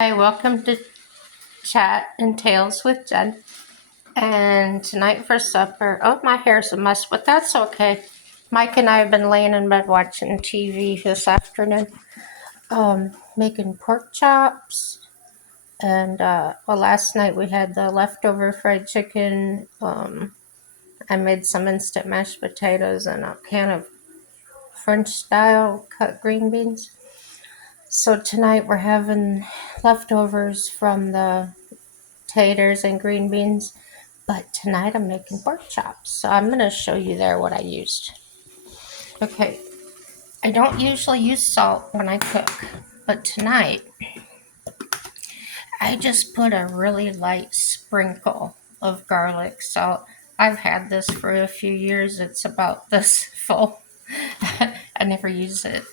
Hi, welcome to Chat and Tales with Jen. And tonight for supper, oh, my hair's a mess, but that's okay. Mike and I have been laying in bed watching TV this afternoon, making pork chops. And, last night we had the leftover fried chicken. I made some instant mashed potatoes and a can of French style cut green beans. So tonight we're having leftovers from the taters and green beans, but tonight I'm making pork chops. So I'm going to show you there what I used. Okay, I don't usually use salt when I cook, but tonight I just put a really light sprinkle of garlic salt. I've had this for a few years. It's about this full. I never use it.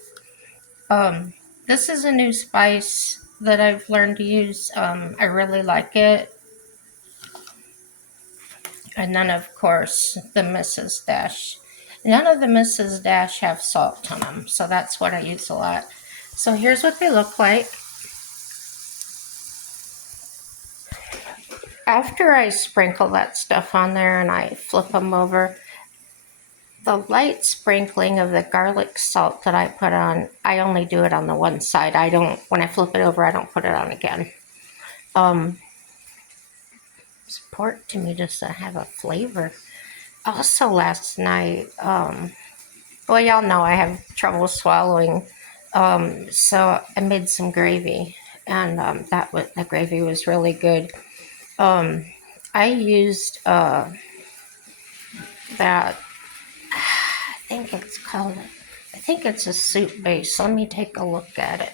This is a new spice that I've learned to use. I really like it. And then, of course, the Mrs. Dash. None of the Mrs. Dash have salt on them, so that's what I use a lot. So here's what they look like. After I sprinkle that stuff on there and I flip them over, the light sprinkling of the garlic salt that I put on, I only do it on the one side. When I flip it over, I don't put it on again. Pork to me doesn't have a flavor. Also last night, well, y'all know I have trouble swallowing, so I made some gravy, and the gravy was really good. I used that. I think it's a soup base. Let me take a look at it.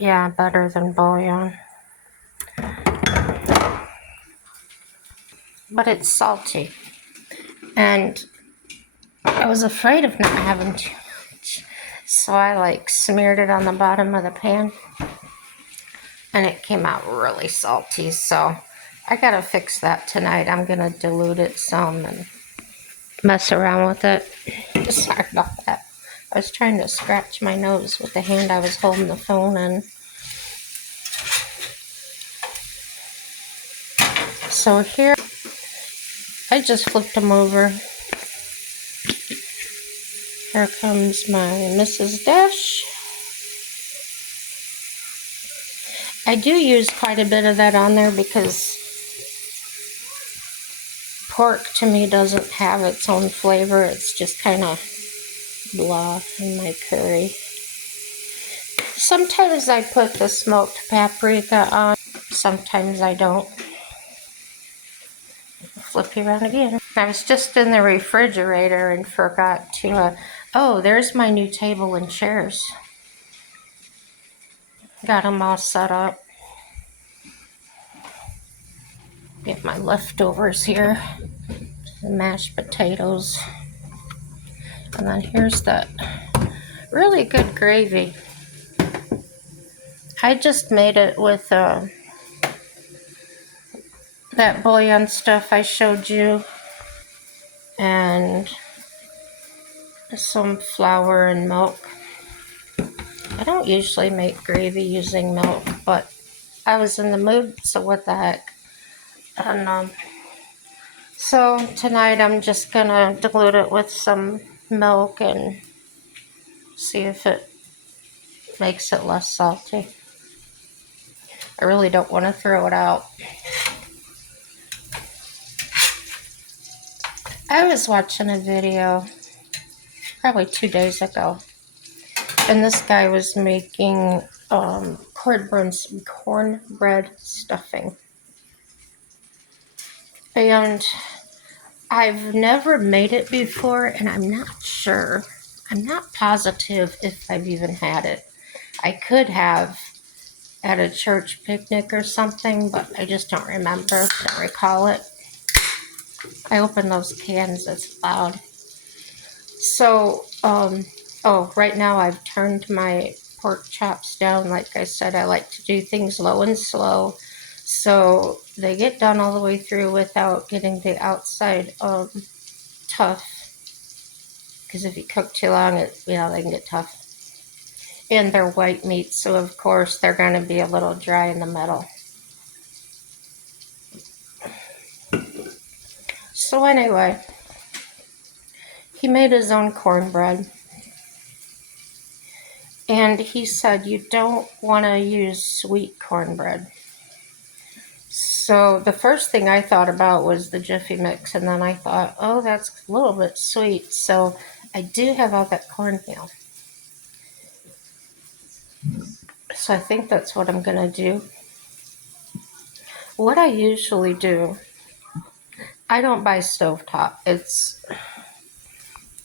Yeah, better than bouillon, but it's salty, and I was afraid of not having too much, so I smeared it on the bottom of the pan. And it came out really salty, so I gotta fix that tonight. I'm gonna dilute it some and mess around with it. Sorry about that. I was trying to scratch my nose with the hand I was holding the phone in. So here, I just flipped them over. Here comes my Mrs. Dash. I do use quite a bit of that on there because pork to me doesn't have its own flavor. It's just kind of blah in my curry. Sometimes I put the smoked paprika on. Sometimes I don't. Flip you around again. I was just in the refrigerator and forgot to, oh, there's my new table and chairs. Got them all set up. Get my leftovers here. The mashed potatoes. And then here's that really good gravy. I just made it with that bouillon stuff I showed you. And some flour and milk. I don't usually make gravy using milk, but I was in the mood, so what the heck. And so tonight I'm just gonna dilute it with some milk and see if it makes it less salty. I really don't want to throw it out. I was watching a video probably 2 days ago, and this guy was making cornbread stuffing. And I've never made it before, and I'm not positive if I've even had it. I could have at a church picnic or something, but I just don't recall it. I opened those cans, it's loud. So, right now I've turned my pork chops down. Like I said, I like to do things low and slow, so they get done all the way through without getting the outside tough. because if you cook too long, they can get tough. And they're white meats, so of course they're going to be a little dry in the middle. So anyway, he made his own cornbread. And he said you don't want to use sweet cornbread. So the first thing I thought about was the Jiffy Mix, and then I thought, oh, that's a little bit sweet. So I do have all that cornmeal. So I think that's what I'm going to do. What I usually do, I don't buy stovetop.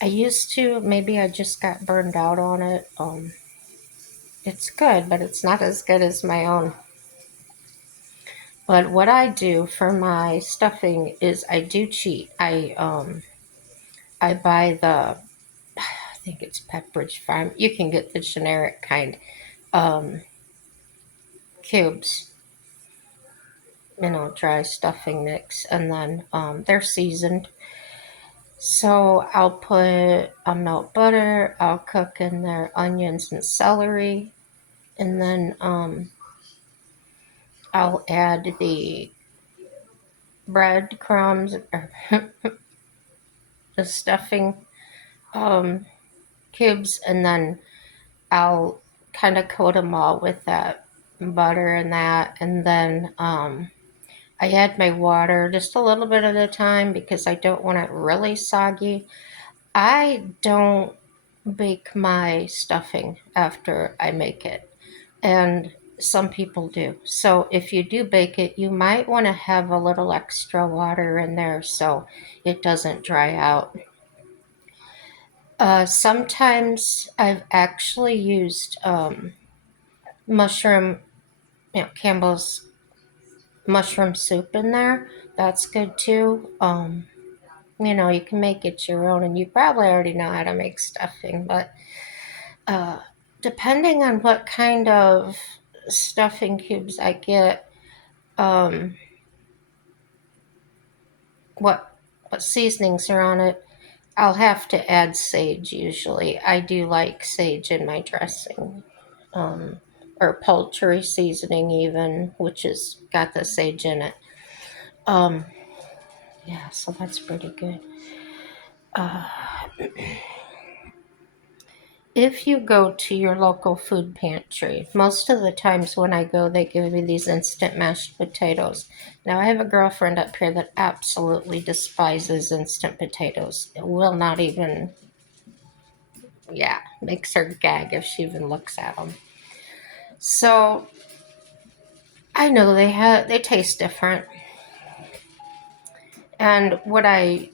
I used to, maybe I just got burned out on it. It's good, but it's not as good as my own. But what I do for my stuffing is I do cheat. I buy I think it's Pepperidge Farm. You can get the generic kind, cubes, dry stuffing mix, and then they're seasoned. So I'll melt butter, I'll cook in there onions and celery, and then I'll add the breadcrumbs or the stuffing cubes, and then I'll kind of coat them all with that butter and that, and then I add my water just a little bit at a time because I don't want it really soggy. I don't bake my stuffing after I make it, and some people do. So if you do bake it, you might want to have a little extra water in there so it doesn't dry out. Sometimes I've actually used mushroom, Campbell's mushroom soup in there. That's good too. You can make it your own, and you probably already know how to make stuffing, but uh, depending on what kind of stuffing cubes I get, um, what seasonings are on it, I'll have to add sage usually. I do like sage in my dressing. Or poultry seasoning even, which has got the sage in it. Um, yeah, so that's pretty good. If you go to your local food pantry, most of the times when I go, they give me these instant mashed potatoes. Now, I have a girlfriend up here that absolutely despises instant potatoes. It will not even, yeah, makes her gag if she even looks at them. So I know they taste different. And what I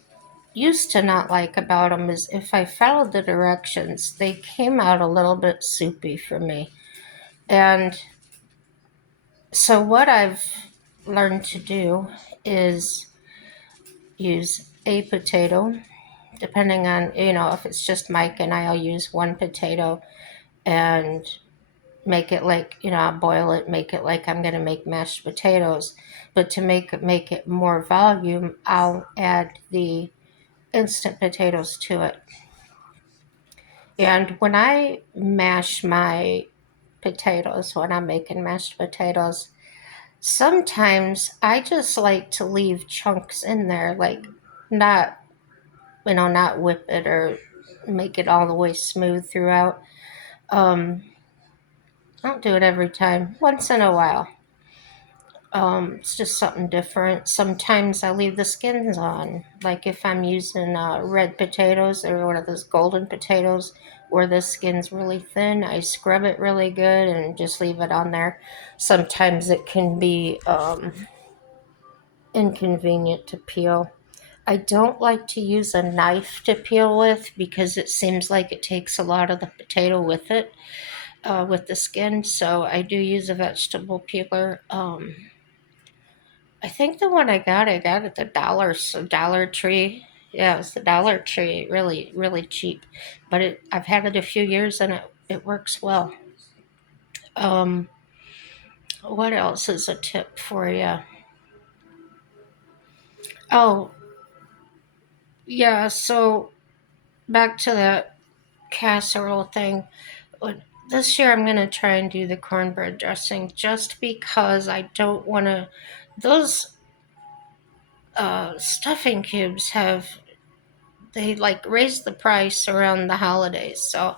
used to not like about them is if I followed the directions, they came out a little bit soupy for me. And so what I've learned to do is use a potato, depending on, if it's just Mike and I'll use one potato and make it like, I'll boil it, make it like I'm going to make mashed potatoes. But to make it more volume, I'll add the instant potatoes to it. And when I mash my potatoes, when I'm making mashed potatoes, sometimes I just like to leave chunks in there, like not, not whip it or make it all the way smooth throughout. I don't do it every time, once in a while. It's just something different. Sometimes I leave the skins on. Like if I'm using red potatoes or one of those golden potatoes where the skin's really thin, I scrub it really good and just leave it on there. Sometimes it can be inconvenient to peel. I don't like to use a knife to peel with because it seems like it takes a lot of the potato with it, with the skin. So I do use a vegetable peeler. I think the one I got at the Dollar Tree. Yeah, it was the Dollar Tree. Really, really cheap. But I've had it a few years and it works well. Um, what else is a tip for you? Oh, yeah. So back to that casserole thing. uh, This year I'm going to try and do the cornbread dressing just because I don't want to. Those stuffing cubes they like raise the price around the holidays. So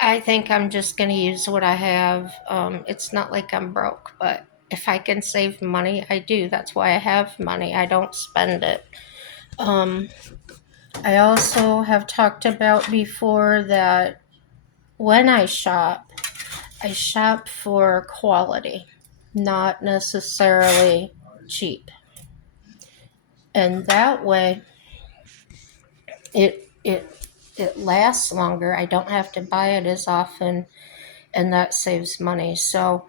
I think I'm just going to use what I have. It's not like I'm broke, but if I can save money, I do. That's why I have money. I don't spend it. Um, I also have talked about before that when I shop for quality, not necessarily cheap. And that way it lasts longer. I don't have to buy it as often, and that saves money. So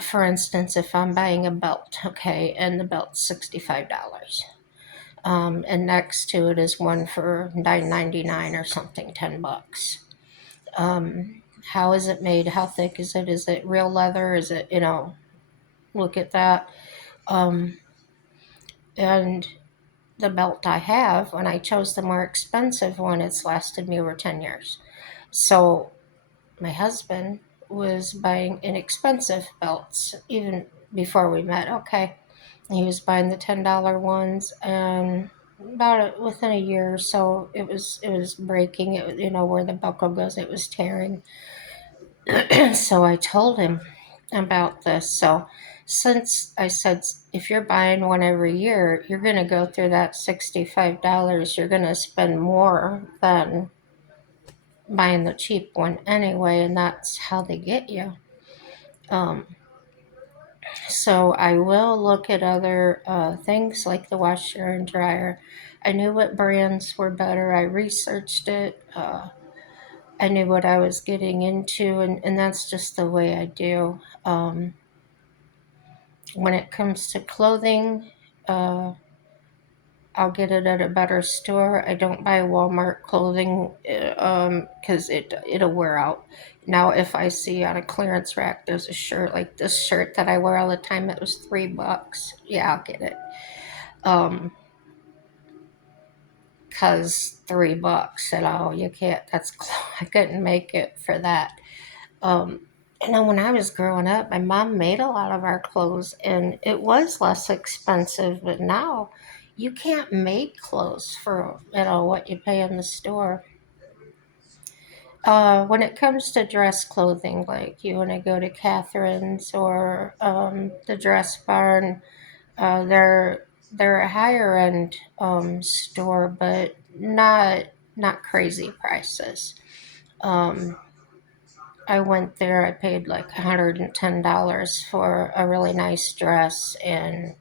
for instance, if I'm buying a belt, okay, and the belt's $65, and next to it is one for $9.99 or something, $10. How is it made? How thick is it? Is it real leather? Is it, look at that. Um, and the belt I have, when I chose the more expensive one, it's lasted me over 10 years. So my husband was buying inexpensive belts even before we met. Okay. He was buying the $10 ones, and within a year or so, it was breaking. Where the buckle goes, it was tearing. So I told him about this. So since I said if you're buying one every year, you're going to go through that $65. You're going to spend more than buying the cheap one anyway, and that's how they get you. Um, so I will look at other things like the washer and dryer. I knew what brands were better. I researched it. I knew what I was getting into, and that's just the way I do. When it comes to clothing, uh, I'll get it at a better store. I don't buy Walmart clothing because it'll wear out. Now, if I see on a clearance rack there's a shirt like this shirt that I wear all the time, it was $3. Yeah, I'll get it. Cause $3, you can't. I couldn't make it for that. Um, when I was growing up, my mom made a lot of our clothes and it was less expensive, but now you can't make clothes for, what you pay in the store. When it comes to dress clothing, like you want to go to Catherine's or the Dress Barn, they're a higher end store, but not crazy prices. Um, I went there. I paid like $110 for a really nice dress, and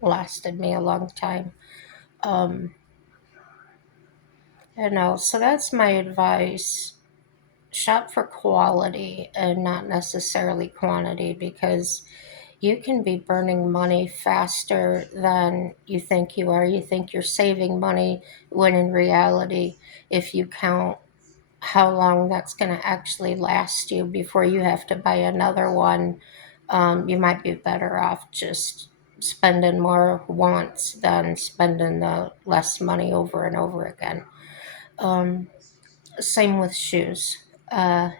lasted me a long time. Um, so that's my advice. Shop for quality and not necessarily quantity because you can be burning money faster than you think you are. You think you're saving money when in reality, if you count how long that's going to actually last you before you have to buy another one, you might be better off just spending more once than spending the less money over and over again. Um, Same with shoes. Uh,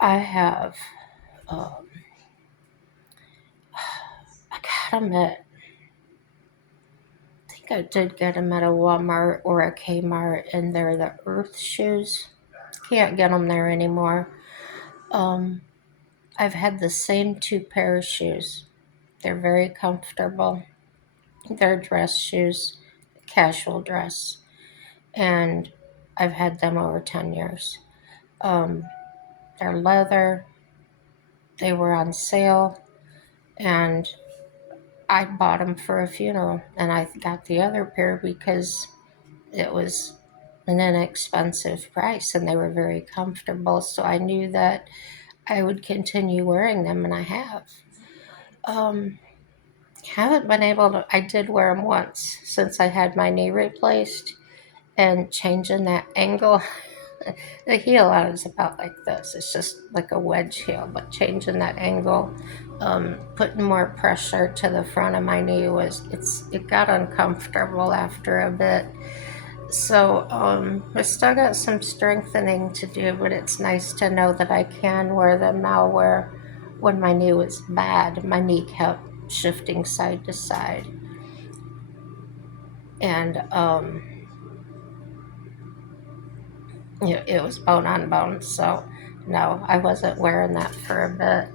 I have, um, I got them I think I did get them at a Walmart or a Kmart, and they're the Earth shoes. Can't get them there anymore. Um, I've had the same two pair of shoes. They're very comfortable. They're dress shoes, casual dress, and I've had them over 10 years. Um, they're leather, they were on sale, and I bought them for a funeral. And I got the other pair because it was an inexpensive price and they were very comfortable. So I knew that I would continue wearing them, and I have. Um, haven't been able to, I did wear them once since I had my knee replaced, and changing that angle. The heel out is about like this. It's just like a wedge heel, but changing that angle, putting more pressure to the front of my knee it got uncomfortable after a bit. So I still got some strengthening to do, but it's nice to know that I can wear them now. Where when my knee was bad, my knee kept shifting side to side, and it was bone on bone. So no, I wasn't wearing that for a bit.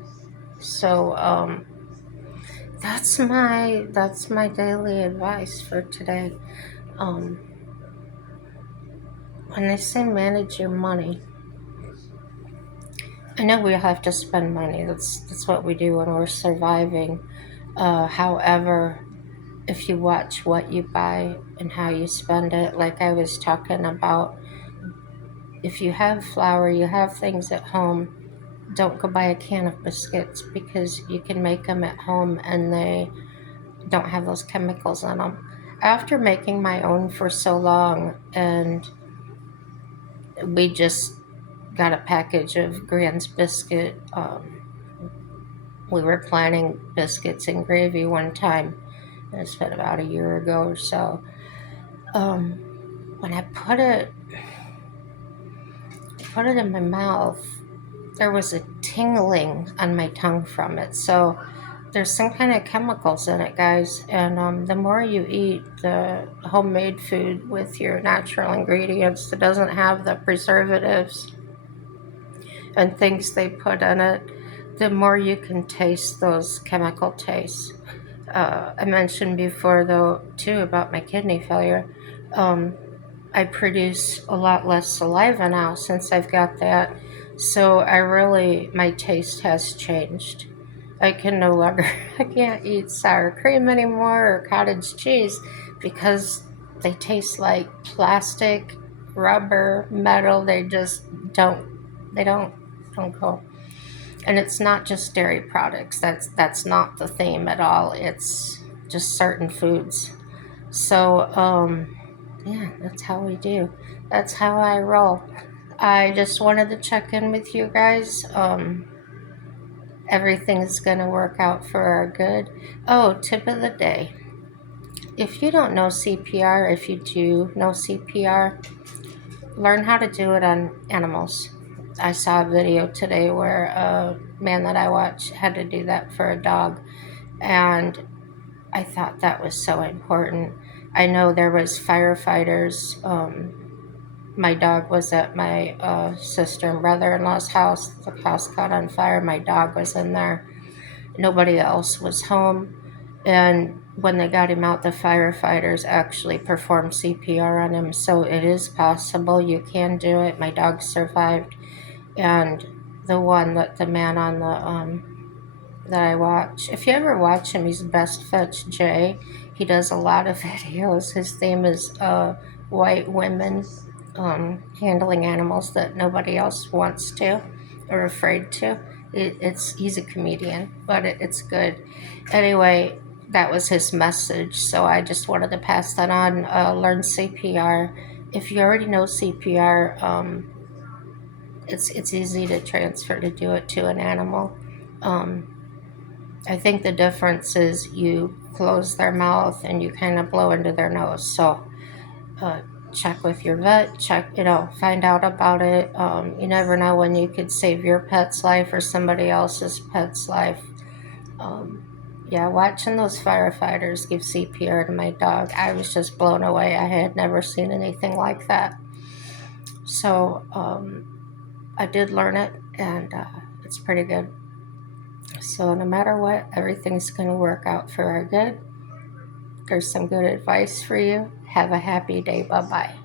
So that's my daily advice for today. Um, when they say manage your money, I know we have to spend money. That's what we do when we're surviving. However, if you watch what you buy and how you spend it, like I was talking about, if you have flour, you have things at home, don't go buy a can of biscuits because you can make them at home and they don't have those chemicals in them. After making my own for so long, and we just got a package of Grand's biscuit. We were planning biscuits and gravy one time. It's been about a year ago or so. Um, when I put it in my mouth, there was a tingling on my tongue from it. So there's some kind of chemicals in it, guys. And the more you eat the homemade food with your natural ingredients that doesn't have the preservatives and things they put in it, the more you can taste those chemical tastes. I mentioned before, though, too, about my kidney failure. Um, I produce a lot less saliva now since I've got that. So my taste has changed. I can no longer, I can't eat sour cream anymore or cottage cheese because they taste like plastic, rubber, metal. They just don't go. And it's not just dairy products. That's not the theme at all. It's just certain foods. So, yeah, that's how we do. That's how I roll. I just wanted to check in with you guys. Everything's going to work out for our good. Oh, tip of the day. If you don't know CPR, if you do know CPR, learn how to do it on animals. I saw a video today where a man that I watch had to do that for a dog, and I thought that was so important. I know there was firefighters. My dog was at my sister and brother-in-law's house. The house caught on fire. My dog was in there. Nobody else was home. And when they got him out, the firefighters actually performed CPR on him. So it is possible. You can do it. My dog survived. And the man on the that I watch. If you ever watch him, he's Best Fetch Jay. He does a lot of videos. His theme is white women handling animals that nobody else wants to or afraid to. He's a comedian, but it's good. Anyway, that was his message. So I just wanted to pass that on. Learn CPR. If you already know CPR, it's easy to transfer to do it to an animal. Um, I think the difference is you close their mouth and you kind of blow into their nose. So uh, check with your vet, find out about it. You never know when you could save your pet's life or somebody else's pet's life. Um, yeah, watching those firefighters give CPR to my dog, I was just blown away. I had never seen anything like that. So I did learn it, and it's pretty good. So no matter what, everything's going to work out for our good. There's some good advice for you. Have a happy day. Bye-bye.